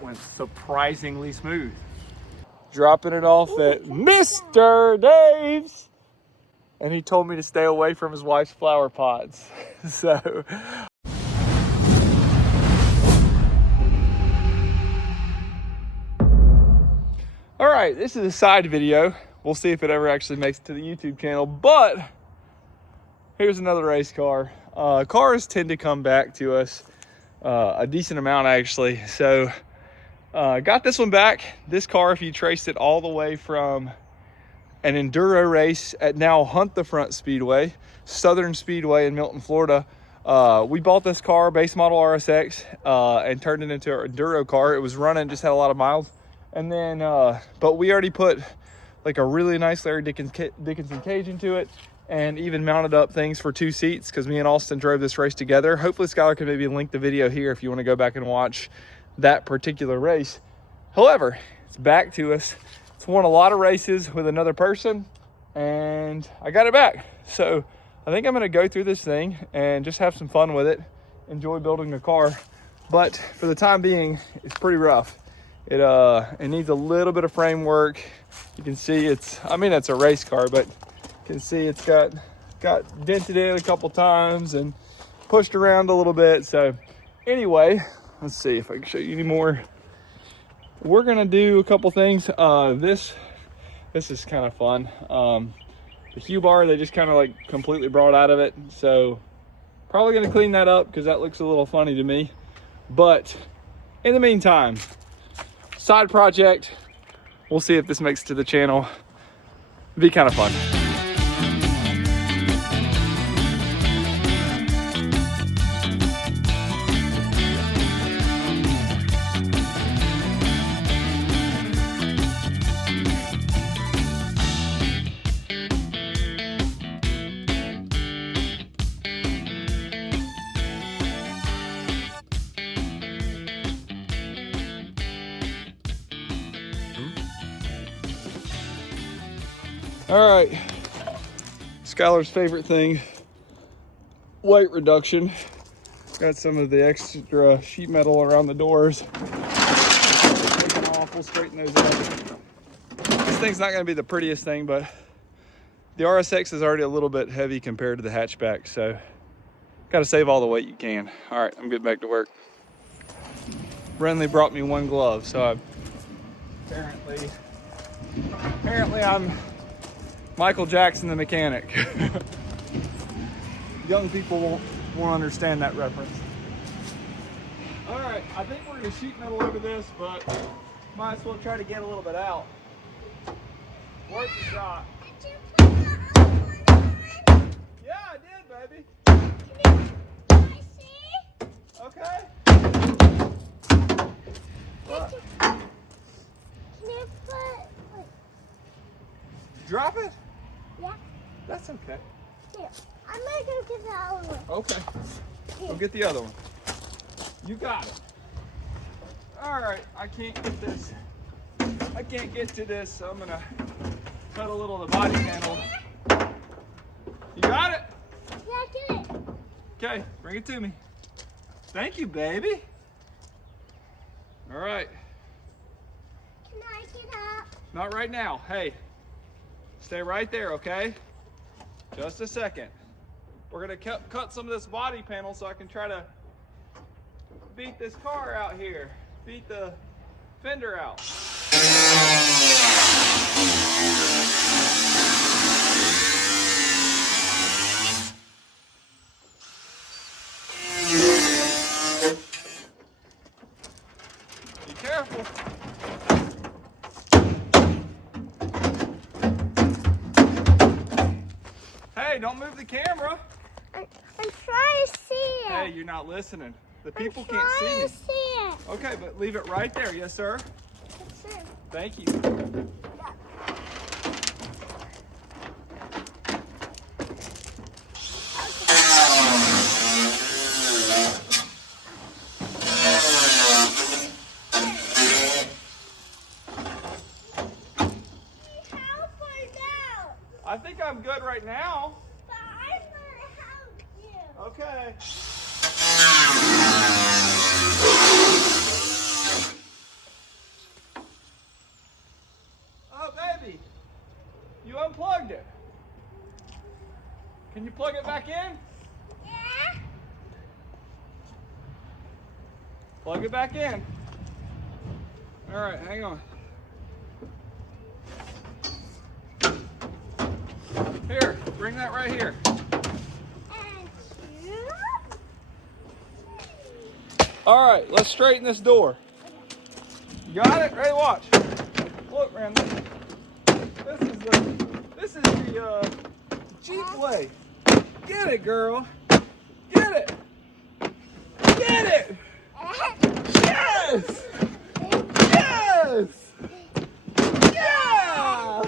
that went surprisingly smooth. Dropping it off at Mr. Dave's. And he told me to stay away from his wife's flower pots. So. All right, this is a side video. We'll see if it ever actually makes it to the YouTube channel, but here's another race car. Cars tend to come back to us a decent amount actually. So got this one back. This car, if you traced it all the way from an enduro race at now Hunt the Front Speedway, Southern Speedway in Milton, Florida. We bought this car, base model RSX, and turned it into an enduro car. It was running, just had a lot of miles. And then, but we already put like a really nice Larry Dickinson cage into it, and even mounted up things for 2 seats because me and Austin drove this race together. Hopefully Skylar can maybe link the video here if you want to go back and watch that particular race. However, it's back to us. It's won a lot of races with another person, and I got it back. So I think I'm going to go through this thing and just have some fun with it, enjoy building a car. But for the time being, it's pretty rough. It needs a little bit of framework. You can see it's a race car, but you can see it's got dented in a couple times and pushed around a little bit. So anyway, let's see if I can show you any more. We're gonna do a couple things. This is kind of fun. The Hue bar, they just kind of like completely brought out of it. So probably gonna clean that up because that looks a little funny to me. But in the meantime, side project. We'll see if this makes it to the channel. It'd be kind of fun. All right, Skylar's favorite thing, weight reduction. Got some of the extra sheet metal around the doors. Taking off, we'll straighten those up. This thing's not gonna be the prettiest thing, but the RSX is already a little bit heavy compared to the hatchback, so gotta save all the weight you can. All right, I'm getting back to work. Renly brought me one glove, so apparently I'm Michael Jackson the mechanic. Young people won't understand that reference. All right, I think we're gonna sheet metal over this, but might as well try to get a little bit out. Worth the shot. Did you put the other one on? Yeah, I did, baby. Can I see? Okay. Can you put... Drop it? Yeah. That's okay. Here. I'm gonna go get the other one. Okay. Go get the other one. You got it. All right, I can't get this. I can't get to this, so I'm gonna cut a little of the body panel. You got it? Yeah, get it. Okay, bring it to me. Thank you, baby. All right. Can I get up? Not right now. Hey, stay right there, okay? Just a second. We're gonna cut some of this body panel so I can try to beat this car out here. Beat the fender out. Be careful. Hey, don't move the camera. I'm trying to see it. Hey, you're not listening. The people can't I'm trying see me. to see it. Okay, but leave it right there. Yes, sir. Yes, sir. Thank you. I think I'm good right now. But I'm gonna help you. Okay. unplugged it. Can you plug it back in? Yeah. Plug it back in. All right, hang on. Here, bring that right here. And two. All right, let's straighten this door. You got it? Ready? Watch. Look, Randy. This is the Jeep way. Get it, girl. Get it. Get it. Yes. Yes. Yeah.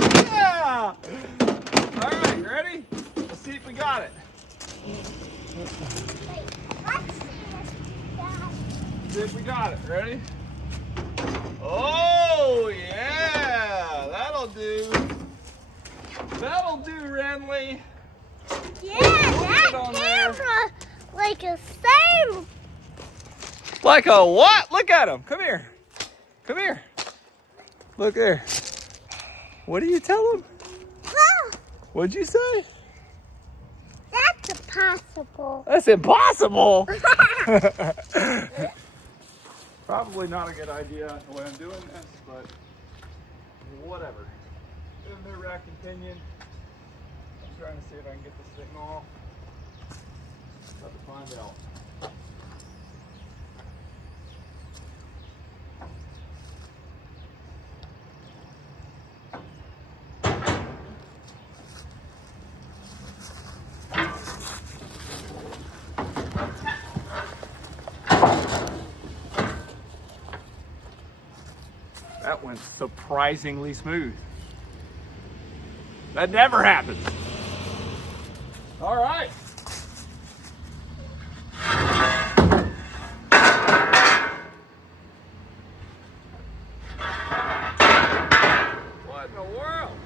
Yeah. All right, ready? Let's see if we got it. Wait, let's See if we got it. Ready? Oh, yeah. That'll do. That'll do, Renly. yeah, that on there. camera like a same. Like a what? Look at him. Come here. Come here. Look there. What do you tell him? Oh, What'd you say? that's impossible. That's impossible. Probably not a good idea the way I'm doing this, but whatever. New rack and pinion. I'm trying to see if I can get this thing off. About to find out. That went surprisingly smooth. That never happens. All right. What in the world?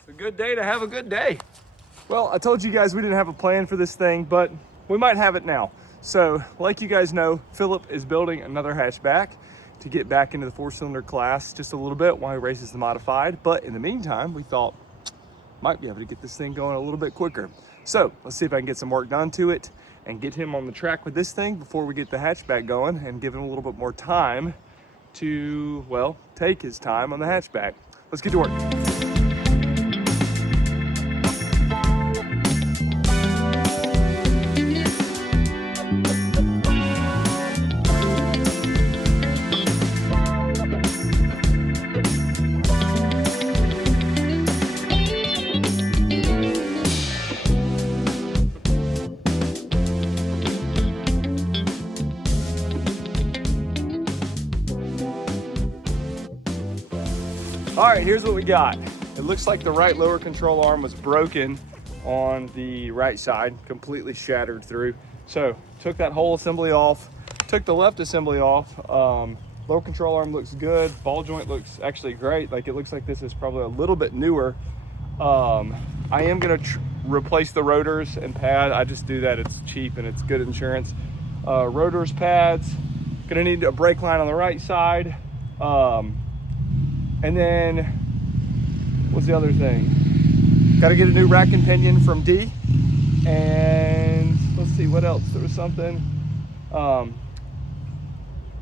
It's a good day to have a good day. Well, I told you guys we didn't have a plan for this thing, but we might have it now. So, like you guys know, Philip is building another hatchback to get back into the 4-cylinder class just a little bit while he races the modified. But in the meantime, we thought might be able to get this thing going a little bit quicker. So let's see if I can get some work done to it and get him on the track with this thing before we get the hatchback going, and give him a little bit more time to, well, take his time on the hatchback. Let's get to work. All right, here's what we got. It looks like the right lower control arm was broken on the right side, completely shattered through. So took that whole assembly off, took the left assembly off. Lower control arm looks good. Ball joint looks actually great. Like, it looks like this is probably a little bit newer. I am gonna replace the rotors and pad. I just do that, it's cheap and it's good insurance. Rotors, pads, gonna need a brake line on the right side. And then, what's the other thing? Got to get a new rack and pinion from D. And let's see, what else? There was something.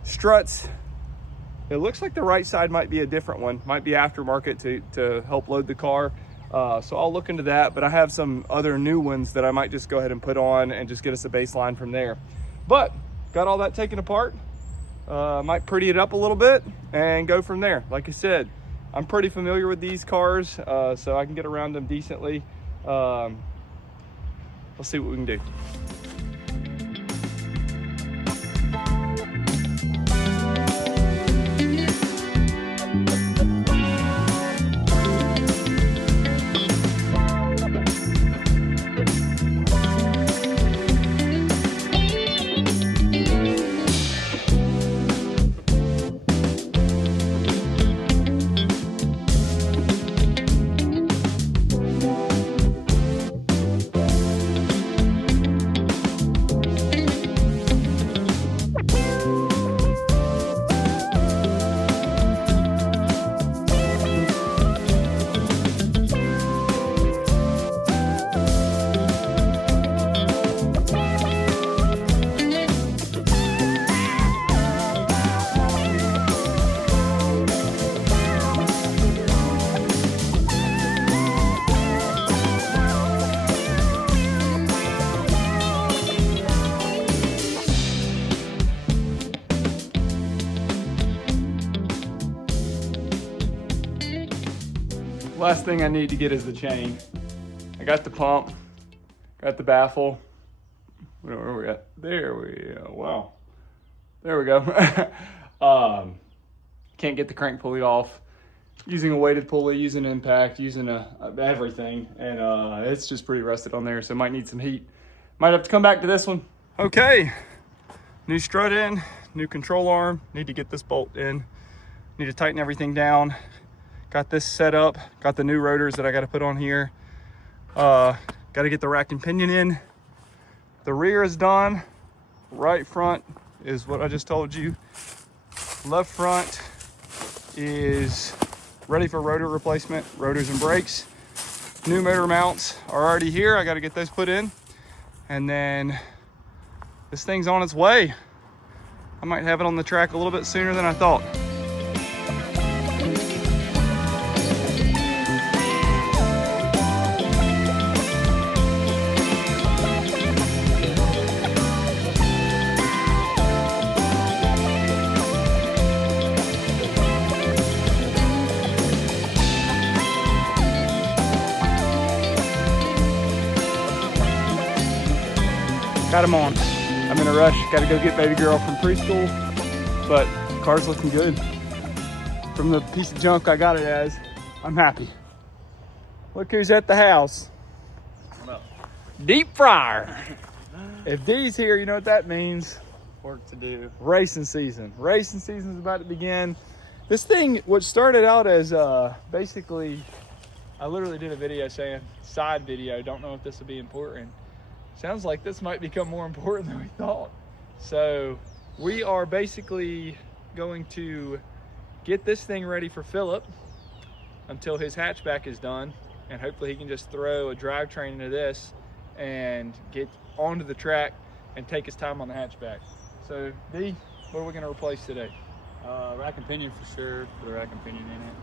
Struts. It looks like the right side might be a different one. Might be aftermarket to help load the car. So I'll look into that. But I have some other new ones that I might just go ahead and put on and just get us a baseline from there. But got all that taken apart. Might pretty it up a little bit and go from there. Like I said, I'm pretty familiar with these cars, so I can get around them decently. Let's see what we can do. Last thing I need to get is the chain. I got the pump, got the baffle. Where are we at? There we go. Wow. There we go. Can't get the crank pulley off. Using a weighted pulley, using impact, using everything. And it's just pretty rusted on there, so it might need some heat. Might have to come back to this one. Okay. New strut in, new control arm. Need to get this bolt in. Need to tighten everything down. Got this set up. Got the new rotors that I got to put on here. Got to get the rack and pinion in. The rear is done. Right front is what I just told you. Left front is ready for rotor replacement, rotors and brakes. New motor mounts are already here. I got to get those put in. And then this thing's on its way. I might have it on the track a little bit sooner than I thought. Got him on. I'm in a rush. Got to go get baby girl from preschool, but the car's looking good. From the piece of junk I got it as, I'm happy. Look who's at the house. What up? Deep fryer. If D's here, you know what that means. Work to do. Racing season. Racing season is about to begin. This thing, what started out as basically, I literally did a video saying, side video, don't know if this will be important. Sounds like this might become more important than we thought. So we are basically going to get this thing ready for Philip until his hatchback is done. And hopefully he can just throw a drivetrain into this and get onto the track and take his time on the hatchback. So D, what are we gonna replace today? Rack and pinion for sure. Put a rack and pinion in it.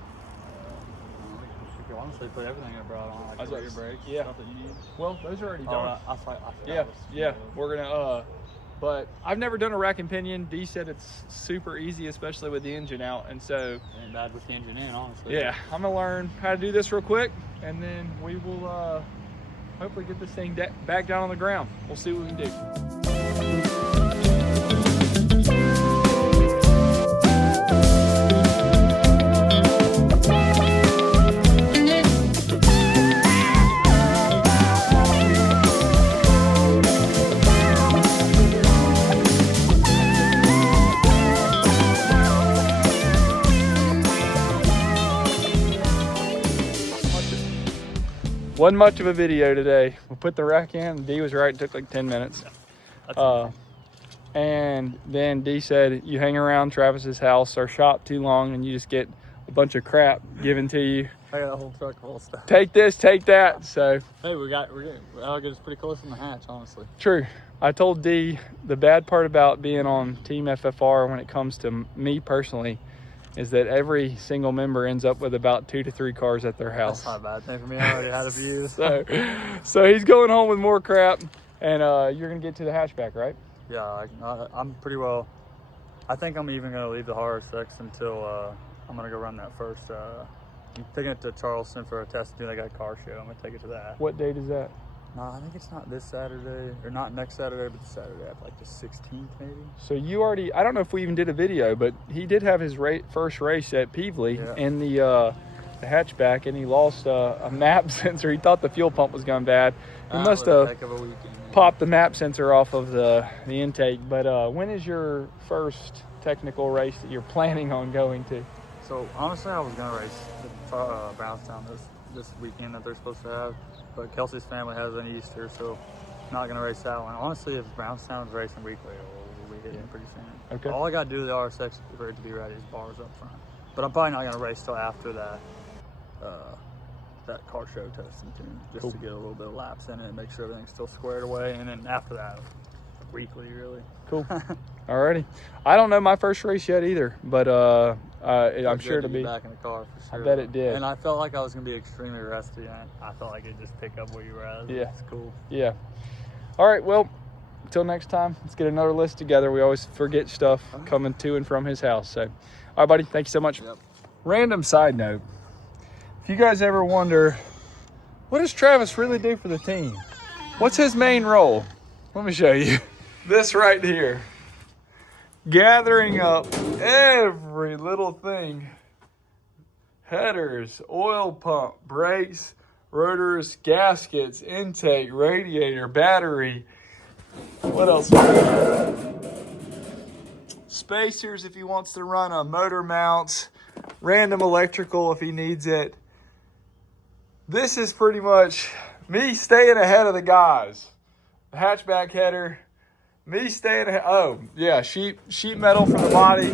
You could honestly put everything I brought on. Like your brakes. Yeah. Stuff that you need. Well, those are already done. I forgot. Yeah. We're gonna but I've never done a rack and pinion. D said it's super easy, especially with the engine out, and so Ain't bad with the engine in, honestly. yeah, I'm gonna learn how to do this real quick, and then we will hopefully get this thing back down on the ground. We'll see what we can do. Wasn't much of a video today. We put the rack in. D was right. It took like 10 minutes. And then D said, you hang around Travis's house or shop too long and you just get a bunch of crap given to you. I got a whole truck full of stuff. Take this, take that. So hey, we're getting pretty close on the hatch, honestly. true. I told D the bad part about being on Team FFR when it comes to me personally is that every single member ends up with about 2 to 3 cars at their house. That's not a bad thing for me. I already had a few. So he's going home with more crap, and you're gonna get to the hatchback, right? Yeah, I'm pretty well. I think I'm even gonna leave the RSX until I'm gonna go run that first. I'm taking it to Charleston for a test. They got a car show. I'm gonna take it to that. What date is that? No, I think it's not this Saturday, or not next Saturday, but the Saturday after, like the 16th maybe. So you already, I don't know if we even did a video, but he did have his first race at Peevely in the hatchback, and he lost a map sensor. He thought the fuel pump was going bad. He must have popped the map sensor off of the intake. But when is your first technical race that you're planning on going to? So honestly, I was gonna race Brownstown this weekend that they're supposed to have, but Kelsey's family has an Easter, so not gonna race that one. Honestly, if Brownstown's racing weekly, we'll be hitting pretty soon. Okay. All I gotta do to the RSX for it to be ready is bars up front. But I'm probably not gonna race till after that car show testing too, just to get a little bit of laps in it and make sure everything's still squared away. And then after that, weekly, really. Cool. Alrighty. I don't know my first race yet either, but I'm sure it'll be back in the car for sure. I bet it did. And I felt like I was gonna be extremely rusty, and I felt like it'd just pick up where you were at. Yeah, it's cool. Yeah. All right. Well, until next time, let's get another list together. We always forget stuff coming to and from his house. So, all right, buddy. Thank you so much. Yep. Random side note: if you guys ever wonder, what does Travis really do for the team? What's his main role? Let me show you. This right here. Gathering up every little thing. Headers, oil pump, brakes, rotors, gaskets, intake, radiator, battery. What else? Spacers if he wants to run a motor mounts. Random electrical if he needs it. This is pretty much me staying ahead of the guys. The hatchback header. Me staying ahead. Oh, yeah, sheet metal for the body.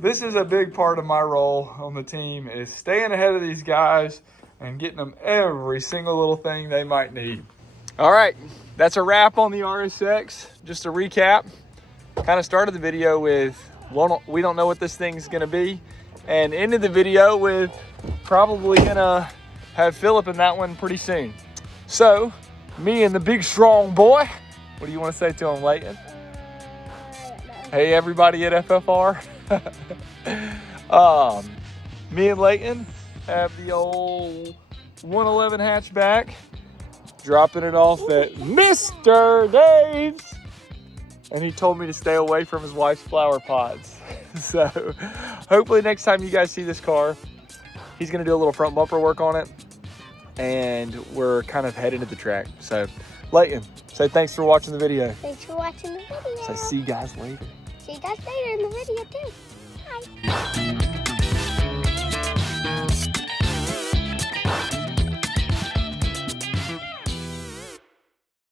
This is a big part of my role on the team, is staying ahead of these guys and getting them every single little thing they might need. All right, that's a wrap on the RSX. Just to recap, kind of started the video with, we don't know what this thing's gonna be, and ended the video with probably gonna have Philip in that one pretty soon. So, me and the big strong boy, what do you want to say to him, Leighton? Hey, everybody at FFR. Me and Leighton have the old 111 hatchback, dropping it off at Mr. Dave's, and he told me to stay away from his wife's flower pots. So hopefully next time you guys see this car, he's gonna do a little front bumper work on it, and we're kind of heading to the track. So Leighton, say thanks for watching the video. Thanks for watching the video. So see you guys later. See you guys later in the video too. Bye.